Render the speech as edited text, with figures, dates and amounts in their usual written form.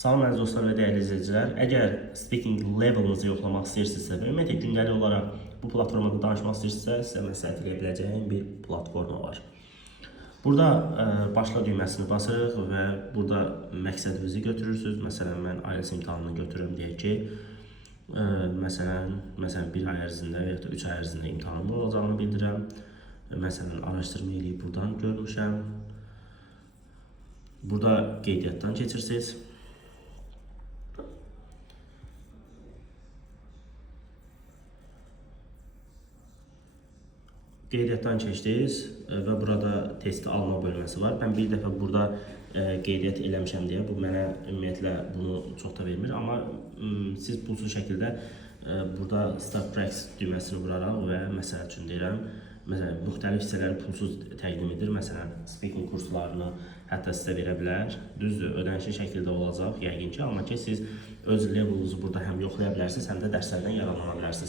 Salam əziz dostlar və dəyərli izləyicilər. Əgər speaking level'ınızı yoxlamaq istəyirsinizsə və ümumiyyətlə gündəlik olaraq bu platformada danışmaq istəyirsinizsə, sizə məsləhət edə biləcəyim bir platforma var. Burada başla düyməsini basırıq və burada məqsədinizi götürürsünüz. Məsələn, mən IELTS imtahanını götürürüm deyək ki, məsələn 1 ay ərzində və ya da 3 ay ərzində imtahanım olacağını bildirəm. Məsələn, araşdırma eləyib buradan görmüşəm. Burada qeydiyyatdan keçirsiniz. Qeydiyyatdan keçdiniz və burada testi alma bölməsi var. Mən bir dəfə burada qeydiyyat eləmişəm deyə bu mənə ümumiyyətlə bunu çox da vermir. Amma siz pulsuz şəkildə burada Start Practice düyməsini vuraraq və məsəl üçün deyirəm, məsələn, müxtəlif hissələri pulsuz təqdim edir. Məsələn, speaking kurslarını hətta sizə verə bilər. Düzdür, ödənişli şəkildə olacaq yəqin ki, amma ki siz öz level'ınızı burada həm yoxlaya bilərsiniz, həm də dərslərdən yararlana bilərsiniz.